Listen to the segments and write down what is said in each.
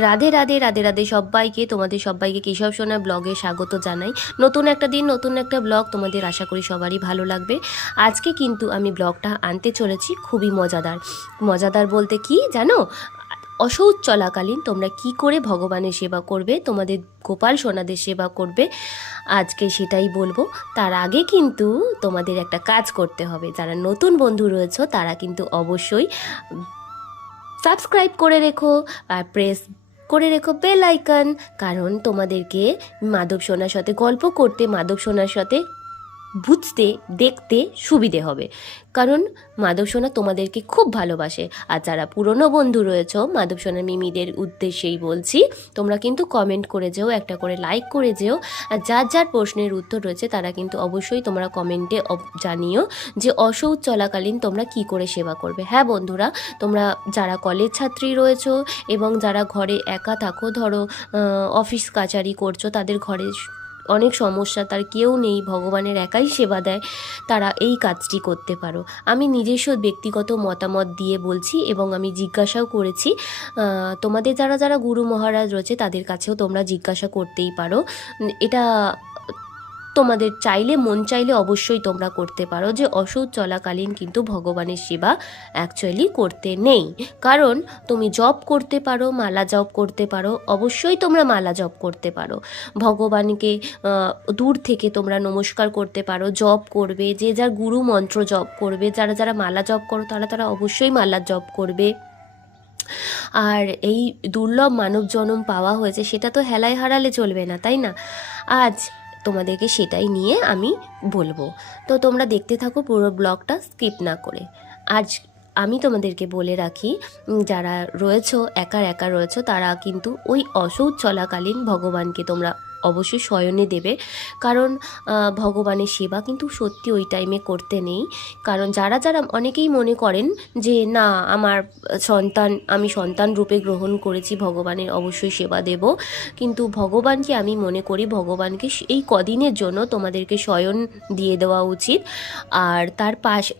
রাধে রাধে রাধে রাধে সবাইকে, তোমাদের সবাইকে কেশব সোনা ব্লগে স্বাগত জানাই। নতুন একটা দিন, নতুন একটা ব্লগ, তোমাদের আশা করি সবারই ভালো লাগবে। আজকে কিন্তু আমি ব্লগটা আনতে চলেছি খুবই মজাদার। মজাদার বলতে কি জানো, অশৌচ চলাকালীন তোমরা কি করে ভগবানের সেবা করবে, তোমাদের গোপাল সোনাদের সেবা করবে, আজকে সেটাই বলবো। তার আগে কিন্তু তোমাদের একটা কাজ করতে হবে। যারা নতুন বন্ধু রয়েছে তারা কিন্তু অবশ্যই সাবস্ক্রাইব করে রেখো আর প্রেস করে রেখো বেল আইকন, কারণ তোমাদেরকে মাধব সোনার সাথে গল্প করতে, মাধব সোনার সাথে বুঝতে দেখতে সুবিধে হবে। কারণ মাধব সোনা তোমাদেরকে খুব ভালোবাসে। আর যারা পুরনো বন্ধু রয়েছ, মাধব সোনা মিমিদের উদ্দেশ্যেই বলছি, তোমরা কিন্তু কমেন্ট করে যেও, একটা করে লাইক করে যেও। আর যার যার প্রশ্নের উত্তর রয়েছে তারা কিন্তু অবশ্যই তোমরা কমেন্টে জানিও যে অশৌচ চলাকালীন তোমরা কি করে সেবা করবে। হ্যাঁ বন্ধুরা, তোমরা যারা কলেজ ছাত্রী রয়েছ এবং যারা ঘরে একা থাকো, ধরো অফিস কাচারি করছো, তাদের ঘরে অনেক সমস্যা, তার কেউ নেই, ভগবানের একাই সেবা দেয়, তারা এই কাজটি করতে পারো। আমি নিজস্ব ব্যক্তিগত মতামত দিয়ে বলছি এবং আমি জিজ্ঞাসাও করেছি। তোমাদের যারা যারা গুরু মহারাজ রয়েছে তাদের কাছেও তোমরা জিজ্ঞাসা করতেই পারো। এটা তোমাদের চাইলে, মন চাইলে অবশ্যই তোমরা করতে পারো যে অশৌচ চলাকালীন কিন্তু ভগবানের সেবা অ্যাকচুয়ালি করতে নেই। কারণ তুমি জপ করতে পারো, মালা জপ করতে পারো, অবশ্যই তোমরা মালা জপ করতে পারো, ভগবানকে দূর থেকে তোমরা নমস্কার করতে পারো, জপ করবে, যে যার গুরু মন্ত্র জপ করবে, যারা যারা মালা জপ করো তারা তারা অবশ্যই মালা জপ করবে। আর এই দুর্লভ মানব জন্ম পাওয়া হয়েছে, সেটা তো হেলায় হারালে চলবে না, তাই না? আজ তোমাদেরকে সেটাই নিয়ে আমি বলবো, তো তোমরা দেখতে থাকো পুরো ব্লগটা স্কিপ না করে। আজ আমি তোমাদেরকে বলে রাখি, যারা রয়েছো একা একা রয়েছো তারা কিন্তু ওই অশৌচ চলাকালীন ভগবানকে তোমরা অবশ্যই শয়নে দেবে। কারণ ভগবানের সেবা কিন্তু সত্যি ওই টাইমে করতে নেই। কারণ যারা যারা অনেকেই মনে করেন যে না, আমার সন্তান, আমি সন্তান রূপে গ্রহণ করেছি, ভগবানের অবশ্যই সেবা দেব। কিন্তু ভগবানকে আমি মনে করি ভগবানকে এই কদিনের জন্য তোমাদেরকে শয়ন দিয়ে দেওয়া উচিত। আর তার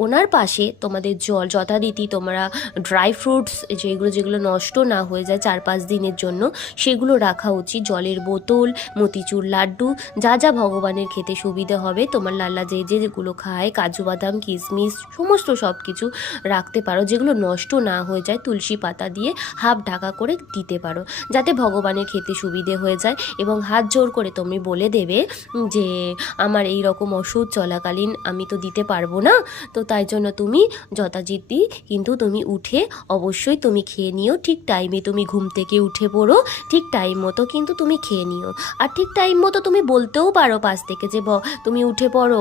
ওনার পাশে তোমাদের জল যথারীতি তোমরা ড্রাই ফ্রুটস, যেগুলো যেগুলো নষ্ট না হয়ে যায় 4-5 দিনের জন্য, সেগুলো রাখা উচিত। জলের বোতল, মতিচুর লাড্ডু, যা যা ভগবানের খেতে সুবিধা হবে, তোমার লাল্লা যে যেগুলো খায়, কাজু বাদাম কিশমিশ সমস্ত সব কিছু রাখতে পারো, যেগুলো নষ্ট না হয়ে যায়। তুলসী পাতা দিয়ে হাফ ঢাকা করে দিতে পারো, যাতে ভগবানের খেতে সুবিধে হয়ে যায়। এবং হাত জোর করে তুমি বলে দেবে যে আমার এই রকম অসুখ চলাকালীন আমি তো দিতে পারবো না, তো তাই জন্য তুমি যথাযথি কিন্তু তুমি উঠে অবশ্যই তুমি খেয়ে নিও। ঠিক টাইমে তুমি ঘুম থেকে উঠে পড়ো, ঠিক টাইম মতো কিন্তু তুমি খেয়ে নিও। আর ঠিক টাইম মতো তুমি বলতেও পারো পাশ থেকে যে তুমি উঠে পড়ো,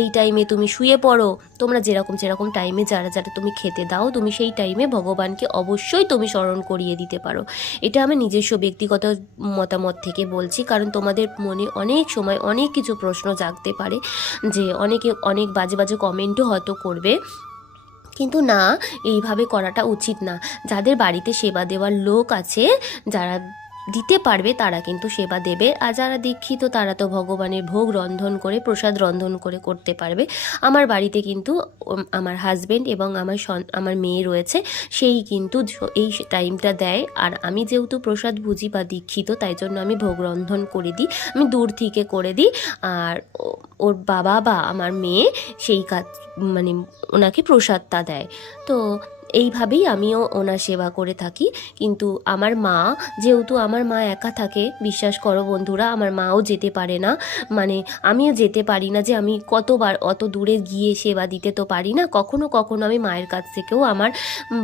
এই টাইমে তুমি শুয়ে পড়ো। তোমরা যেরকম যেরকম টাইমে যারা যারা তুমি খেতে দাও, তুমি সেই টাইমে ভগবানকে অবশ্যই তুমি স্মরণ করিয়ে দিতে পারো। এটা আমি নিজস্ব ব্যক্তিগত মতামত থেকে বলছি, কারণ তোমাদের মনে অনেক সময় অনেক কিছু প্রশ্ন জাগতে পারে, যে অনেকে অনেক বাজে বাজে কমেন্টও হয়তো করবে, কিন্তু না, এইভাবে করাটা উচিত না। যাদের বাড়িতে সেবা দেওয়ার লোক আছে, যারা দিতে পারবে তারা কিন্তু সেবা দেবে। আর যারা দীক্ষিত তারা তো ভগবানের ভোগ রন্ধন করে, প্রসাদ রন্ধন করে করতে পারবে। আমার বাড়িতে কিন্তু আমার হাজবেন্ড এবং আমার মেয়ে রয়েছে, সেই কিন্তু এই টাইমটা দেয়। আর আমি যেহেতু প্রসাদ ভুজি বা দীক্ষিত, তাই জন্য আমি ভোগ রন্ধন করে দিই, আমি দূর থেকে করে দিই। আর ওর বাবা বা আমার মেয়ে সেই কাজ, মানে ওনাকে প্রসাদটা দেয়। তো এইভাবেই আমিও ওনার সেবা করে থাকি। কিন্তু আমার মা, যেহেতু আমার মা একা থাকে, বিশ্বাস করো বন্ধুরা, আমার মাও যেতে পারে না, মানে আমিও যেতে পারি না, যে আমি কতবার অত দূরে গিয়ে সেবা দিতে তো পারি না। কখনো কখনো আমি মায়ের কাছ থেকেও আমার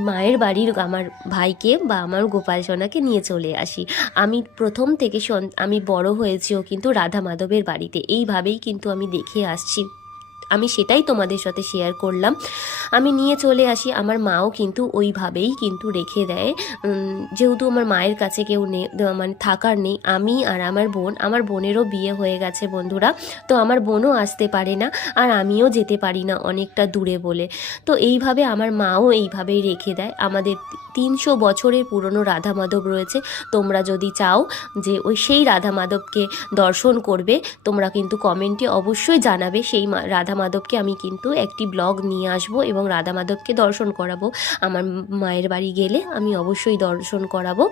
মায়ের বাড়ির আমার ভাইকে বা আমার গোপাল সোনাকে নিয়ে চলে আসি। আমি প্রথম থেকে আমি বড় হয়েছিও কিন্তু রাধা মাধবের বাড়িতে, এইভাবেই কিন্তু আমি দেখে আসছি। আমি সেটাই তোমাদের সাথে শেয়ার করলাম। আমি নিয়ে চলে আসি, আমার মাও কিন্তু ওইভাবেই কিন্তু রেখে দেয়। যেহেতু আমার মায়ের কাছে কেউ নেই, মানে থাকার নেই, আমি আর আমার বোনেরও বিয়ে হয়ে গেছে বন্ধুরা, তো আমার বোনও আসতে পারে না, আর আমিও যেতে পারি না অনেকটা দূরে বলে। তো এইভাবে আমার মাও এইভাবেই রেখে দেয়। আমাদের 300 বছরের পুরনো রাধা মাধব রয়েছে। তোমরা যদি চাও যে সেই রাধা মাধবকে দর্শন করবে, তোমরা কিন্তু কমেন্টে অবশ্যই জানাবে। সেই রাধা মাধবকে আমি কিন্তু একটি ব্লগ নিয়ে আসবো এবং রাধা মাধবকে দর্শন করাবো। আমার মায়ের বাড়ি গেলে আমি অবশ্যই দর্শন করাবো।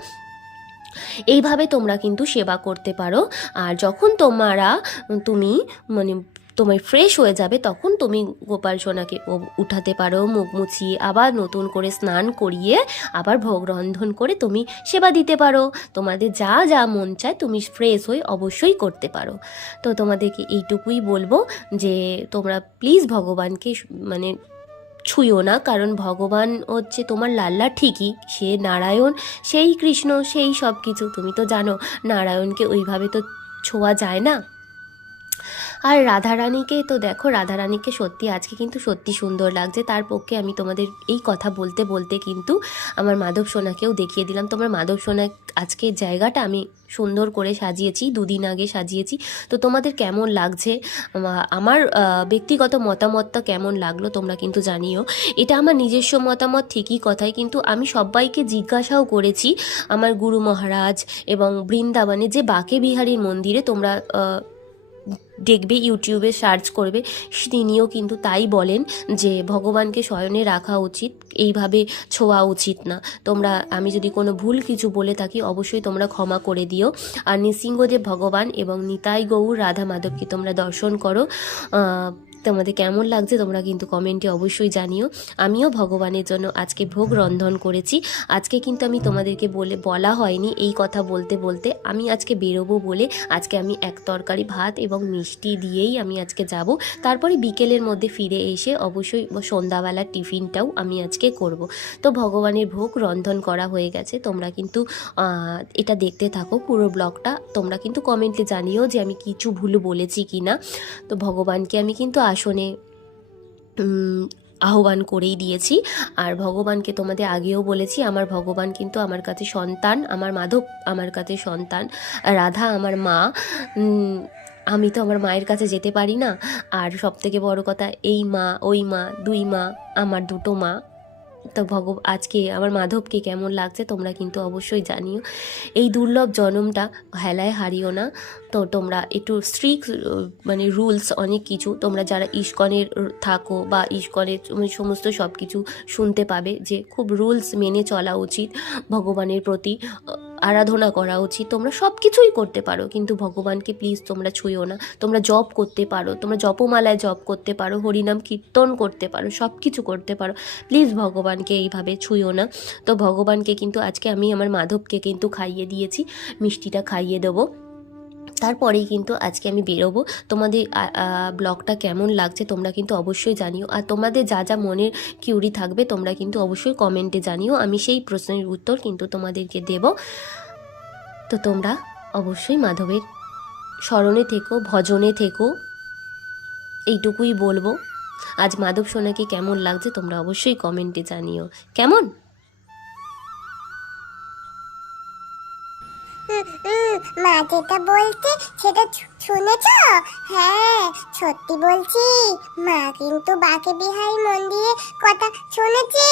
এইভাবে তোমরা কিন্তু সেবা করতে পারো। আর যখন তুমি মানে তোমার ফ্রেশ হয়ে যাবে তখন তুমি গোপাল সোনাকে উঠাতে পারো, মুখ মুছিয়ে আবার নতুন করে স্নান করিয়ে আবার ভোগ রন্ধন করে তুমি সেবা দিতে পারো। তোমাদের যা যা মন চায় তুমি ফ্রেশ হয়ে অবশ্যই করতে পারো। তো তোমাদেরকে এইটুকুই বলবো যে তোমরা প্লিজ ভগবানকে মানে ছুঁয়ো না, কারণ ভগবান হচ্ছে তোমার লাল্লা ঠিকই, সে নারায়ণ, সেই কৃষ্ণ, সেই সব কিছু তুমি তো জানো, নারায়ণকে ওইভাবে তো ছোঁয়া যায় না। আর রাধারানীকে তো দেখো, রাধারানীকে সত্যি আজকে কিন্তু সত্যি সুন্দর লাগছে। তার পক্ষে আমি তোমাদের এই কথা বলতে বলতে কিন্তু আমার মাধব সোনাকেও দেখিয়ে দিলাম। তোমার মাধব সোনা আজকের জায়গাটা আমি সুন্দর করে সাজিয়েছি, দুদিন আগে সাজিয়েছি। তো তোমাদের কেমন লাগছে, আমার ব্যক্তিগত মতামতটা কেমন লাগলো তোমরা কিন্তু জানিও। এটা আমার নিজস্ব মতামত ঠিকই কথাই, কিন্তু আমি সবাইকে জিজ্ঞাসাও করেছি, আমার গুরু মহারাজ এবং বৃন্দাবনে যে বাঁকে বিহারীর মন্দিরে তোমরা দেখবে, ইউটিউবে সার্চ করবে, তিনিও কিন্তু তাই বলেন যে ভগবানকে শয়নে রাখা উচিত, এইভাবে ছোঁয়া উচিত না। আমি যদি কোনো ভুল কিছু বলে থাকি অবশ্যই তোমরা ক্ষমা করে দিও। আর নৃসিংহদেব ভগবান এবং নিতাই গৌর রাধা মাধবকে তোমরা দর্শন করো। তোমাদের কেমন লাগছে তোমরা কিন্তু কমেন্টে অবশ্যই জানিও। আমিও ভগবানের জন্য আজকে ভোগ রন্ধন করেছি। আজকে কিন্তু আমি তোমাদেরকে বলা হয়নি, এই কথা বলতে বলতে আমি আজকে বেরোবো বলে আজকে আমি এক তরকারি ভাত এবং মিষ্টি দিয়েই আমি আজকে যাব। তারপরে বিকেলের মধ্যে ফিরে এসে অবশ্যই সন্ধ্যাবেলার টিফিনটাও আমি আজকে করব। তো ভগবানের ভোগ রন্ধন করা হয়ে গেছে। তোমরা কিন্তু এটা দেখতে থাকো পুরো ব্লগটা। তোমরা কিন্তু কমেন্টে জানিও যে আমি কিছু ভুল বলেছি কি না। তো ভগবানকে আমি কিন্তু আসনে আহ্বান করেই দিয়েছি। আর ভগবানকে তোমাদের আগেও বলেছি, আমার ভগবান কিন্তু আমার কাছে সন্তান, আমার মাধব আমার কাছে সন্তান, রাধা আমার মা। আমি তো আমার মায়ের কাছে যেতে পারি না। আর সবথেকে বড় কথা, এই মা ওই মা, দুই মা, আমার দুটো মা। তো আজকে আমার মাধবকে কেমন লাগছে তোমরা কিন্তু অবশ্যই জানিও। এই দুর্লভ জন্মটা হেলায় হারিও না। তো তোমরা একটু স্ট্রিক্ট মানে রুলস অনেক কিছু, তোমরা যারা ইস্কনের থাকো বা ইস্কনের সমস্ত সব কিছু শুনতে পাবে যে খুব রুলস মেনে চলা উচিত, ভগবানের প্রতি আরাধনা করা উচিত। তোমরা সব কিছুই করতে পারো, কিন্তু ভগবানকে প্লিজ তোমরা ছুঁয়ো না। তোমরা জপ করতে পারো, তোমরা জপমালায় জপ করতে পারো, হরিনাম কীর্তন করতে পারো, সব কিছু করতে পারো, প্লিজ ভগবানকে এইভাবে ছুঁয়ো না। তো ভগবানকে কিন্তু আজকে আমি আমার মাধবকে কিন্তু খাইয়ে দিয়েছি, মিষ্টিটা খাইয়ে দেবো। তারপরেই কিন্তু আজকে আমি বেরোবো। তোমাদের ব্লগটা কেমন লাগছে তোমরা কিন্তু অবশ্যই জানিও। আর তোমাদের যা যা মনের কিউরি থাকবে তোমরা কিন্তু অবশ্যই কমেন্টে জানিও, আমি সেই প্রশ্নের উত্তর কিন্তু তোমাদেরকে দেব। তো তোমরা অবশ্যই মাধবের স্মরণে থেকো, ভজনে থেকো, এইটুকুই বলবো। আজ মাধব সোনাকে কেমন লাগছে তোমরা অবশ্যই কমেন্টে জানিও। কেমন? মা যেটা বলছে সেটা শুনেছ? হ্যাঁ, সত্যি বলছি, মা কিন্তু বাঁকে বিহারী মন্দিরে কথা শুনেছে।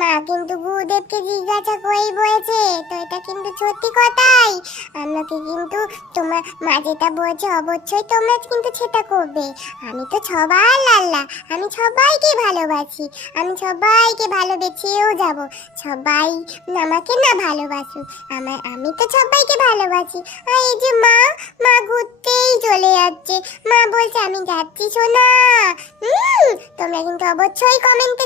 মা কিন্তু গুরুদেবকে জিজ্ঞাসা করেই বলেছে, তো এটা কিন্তু সত্যি কথাই। আমাকে কিন্তু তোমার মা যেটা বলছে অবশ্যই তোমরা কিন্তু সেটা করবে। আমি তো সবার লাল্লা, আমি সবাইকে ভালোবাসি, আমি সবাইকে ভালোবেসেও যাব। সবাই আমাকে না ভালোবাসুক, আমি তো সবাইকে ভালোবাসি। আর এই যে মা ঘুরতেই চলে যাচ্ছে, মা বলছে আমি যাচ্ছি সোনা। তোমরা কিন্তু অবশ্যই কমেন্টে